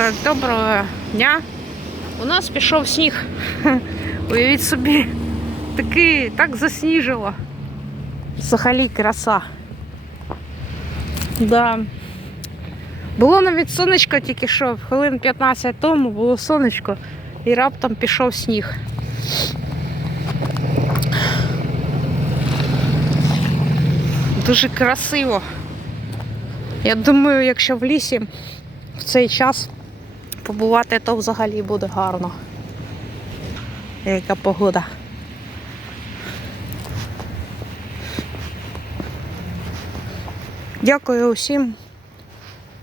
Так, доброго дня. У нас пішов сніг. Уявіть собі, такий, так засніжило. Взагалі краса. Да. Було навіть сонечко тільки що, хвилин 15 тому було сонечко і раптом пішов сніг. Дуже красиво. Я думаю, якщо в лісі в цей час побувати, то взагалі буде гарно. Яка погода. Дякую усім,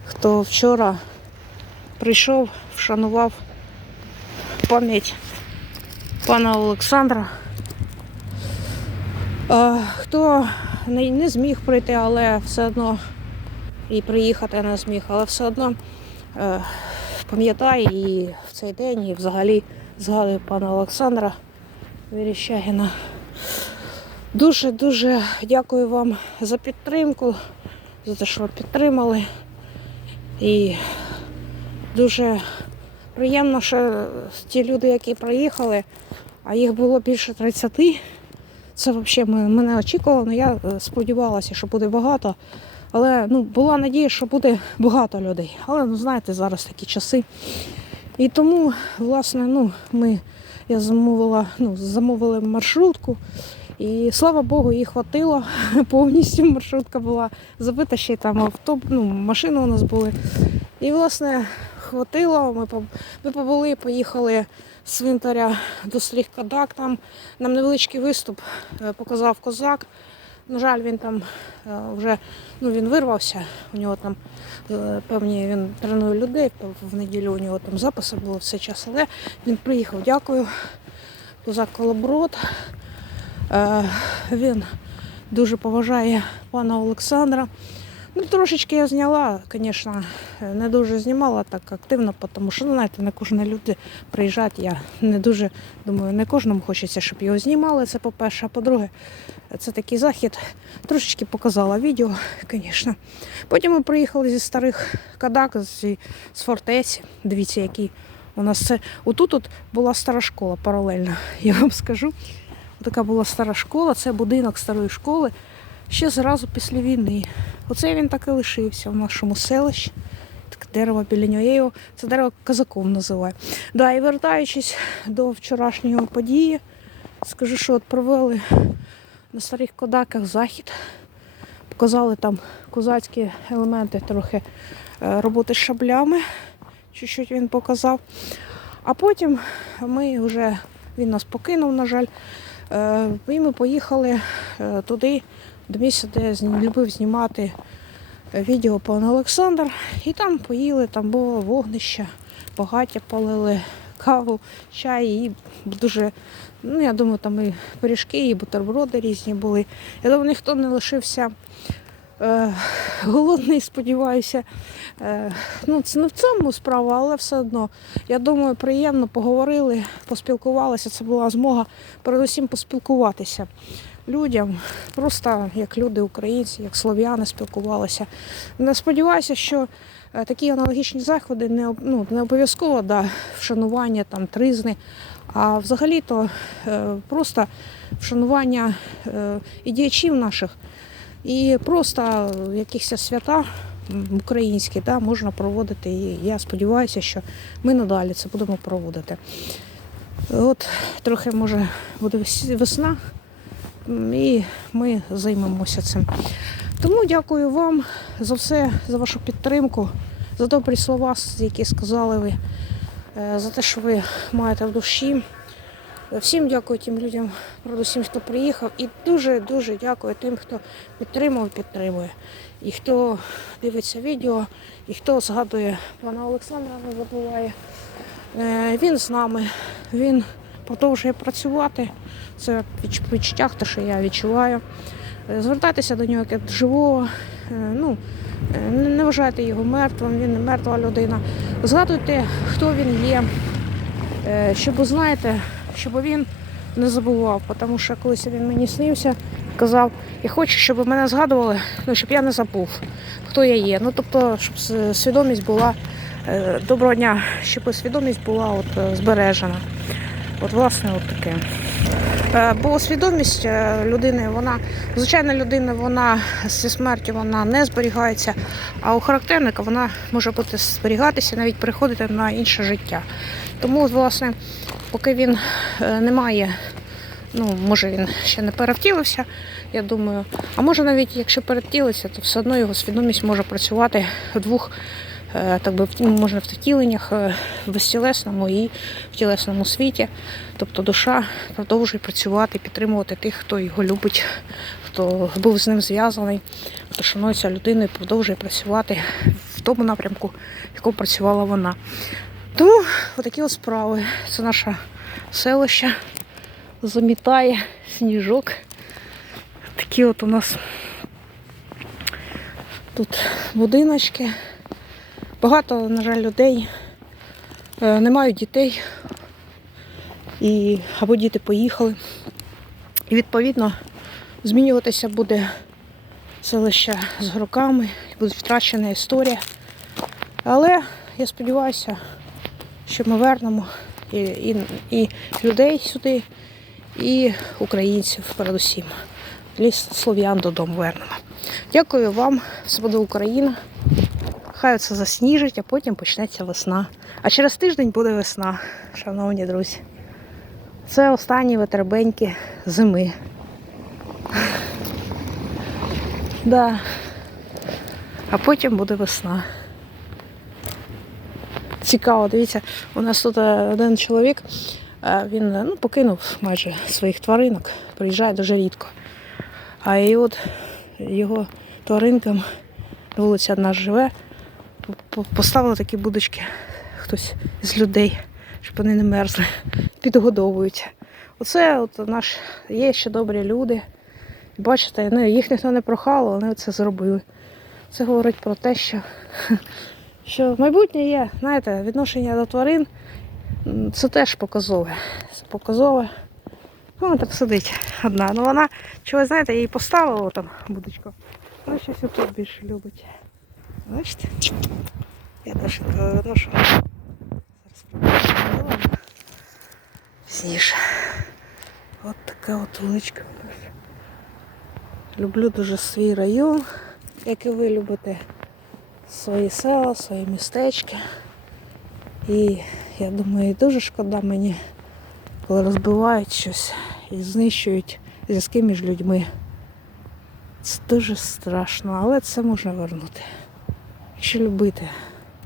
хто вчора прийшов, вшанував пам'ять пана Олександра. Е, Хто не, зміг прийти, але все одно і приїхати не зміг, але все одно е, пам'ятає і в цей день, і взагалі згадую пана Олександра Віріщагіна. Дуже-дуже дякую вам за підтримку, за те, що підтримали. І дуже приємно, що ті люди, які приїхали, а їх було більше 30. Це взагалі ми, ми не очікували, але я е, сподівалася, що буде багато. Але ну, була надія, що буде багато людей. Але ну, знаєте, зараз такі часи. І тому, власне, ну, ми, я замовила, ну, замовила маршрутку. І слава Богу, їй хватило. Повністю маршрутка була забита ще там автобус, ну, машини у нас були. І, власне, хватило. Ми, ми побули, поїхали з свинтаря до Стріх Кадак. Там нам невеличкий виступ е, показав козак. На жаль, він там е, вже ну, він вирвався. У нього там е, певні він тренує людей. В неділю у нього там записи було все час, але він приїхав. Дякую. Козак Колоброд. Е, Він дуже поважає пана Олександра. Ну, трошечки я зняла, звісно, не дуже знімала так активно, тому що, ну, знаєте, не кожні люди приїжджають. Я не дуже думаю, не кожному хочеться, щоб його знімали. Це по-перше. А по-друге, це такий захід. Трошечки показала відео, звісно. Потім ми приїхали зі старих кадак, з фортеці. Дивіться, який у нас це. Отут от була стара школа паралельно, я вам скажу. Така була стара школа, це будинок старої школи ще зразу після війни. Оце він так і лишився в нашому селищі. Таке дерево біля нього. Я його це дерево казаком називаю. Да, і вертаючись до вчорашньої події, скажу, що от провели на старих кодаках захід. Показали там козацькі елементи, трохи е, роботи з шаблями. Чуть-чуть він показав. А потім ми вже він нас покинув, на жаль. Е, І ми поїхали е, туди, до місця, де я любив знімати е, відео пан Олександр. І там поїли, там було вогнище, багаття палили, каву, чай і дуже, ну я думаю, там і пиріжки, і бутерброди різні були. Я думаю, ніхто не лишився. Е, сподіваюся. Е, ну, це не в цьому справа, але все одно. Я думаю, приємно поговорили, поспілкувалися. Це була змога передусім поспілкуватися людям, просто як люди, українці, як слов'яни спілкувалися. Не сподіваюся, що е, такі аналогічні заходи не, ну, не обов'язково да, вшанування там, тризни, а взагалі-то е, просто вшанування і діячів наших. І просто якісь свята українські да, можна проводити. І я сподіваюся, що ми надалі це будемо проводити. От трохи може буде весна, і ми займемося цим. Тому дякую вам за все, за вашу підтримку, за добрі слова, які сказали ви, е, за те, що ви маєте в душі. Всім дякую тим людям, передусім, хто приїхав. І дуже-дуже дякую тим, хто підтримав, підтримує. І хто дивиться відео, і хто згадує пана Олександра, не забуває. Е, Він з нами, він продовжує працювати. Це відч- відчуття, те, що я відчуваю. Е, Звертайтеся до нього як живого. Е, Ну, не вважайте його мертвим, він не мертва людина. Згадуйте, хто він є, щоб знаєте, щоб він не забував, тому що колись він мені снився, казав, я хочу, щоб мене згадували, ну, щоб я не забув, хто я є. Ну, тобто, щоб свідомість була е, доброго дня, щоб свідомість була от, е, збережена. От, власне, от таке. Е, Бо свідомість е, людини, вона, звичайна людина, вона зі смертю вона не зберігається, а у характерника вона може бути зберігатися, навіть переходити на інше життя. Тому, власне, поки він е, не має, ну, може він ще не перевтілився, я думаю, а може навіть якщо перевтілився, то все одно його свідомість може працювати в двох так би ну, можна в втіленнях е, в безтілесному і в тілесному світі. Тобто душа продовжує працювати, підтримувати тих, хто його любить, хто був з ним зв'язаний, хто шанується людиною, продовжує працювати в тому напрямку, в якому працювала вона. Тому отакі от справи. Це наше селище замітає сніжок. Такі от у нас тут будиночки. Багато, на жаль, людей е, не мають дітей, і, або діти поїхали. І відповідно змінюватися буде селище з гроками, буде втрачена історія. Але я сподіваюся, що ми вернемо і, і, і людей сюди, і українців передусім. Ліс слов'ян додому вернемо. Дякую вам, буде Україна. Хай це засніжить, а потім почнеться весна. А через тиждень буде весна, шановні друзі. Це останні витербеньки зими. Да. А потім буде весна. Цікаво, дивіться, у нас тут е, один чоловік, е, він е, ну, покинув майже своїх тваринок, приїжджає дуже рідко. А і от його тваринкам, вулиця одна живе, поставили такі будочки, хтось з людей, щоб вони не мерзли, підгодовують. Оце от наш є ще добрі люди. Бачите, ну, їх ніхто не прохав, вони це зробили. Це говорить про те, що, що майбутнє є, знаєте, відношення до тварин це теж показове. Це показове. Ну, вона так сидить одна. Ну вона, чогось, знаєте, її поставила там будочку. Вона щось тут більше любить. Бачите? Я теж виношу. Зараз приберу. Пізніше. От така от вуличка. Люблю дуже свій район, як і ви любите свої села, свої містечки. І я думаю, дуже шкода мені, коли розбивають щось і знищують зв'язки між людьми. Це дуже страшно, але це можна вернути. Якщо любити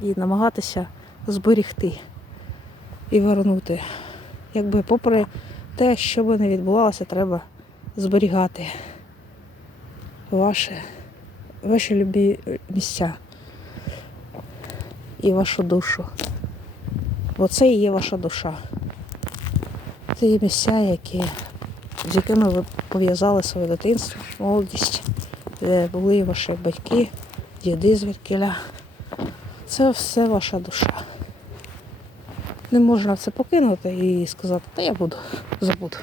і намагатися зберігти і вернути. Якби попри те, що би не відбувалося, треба зберігати ваші, ваші любі місця і вашу душу. Бо це і є ваша душа. Це є місця, які, з якими ви пов'язали своє дитинство, молодість, де були ваші батьки, діди звідкіля. Це все ваша душа. Не можна це покинути і сказати, та я буду, забуду.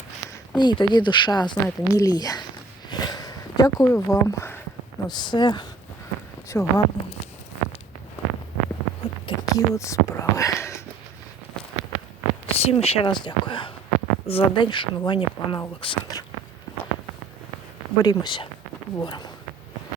Ні, тоді душа, знаєте, ніліє. Дякую вам на все. Всього гарного. От такі от справи. Всім ще раз дякую за день шанування пана Олександра. Борімося, вором.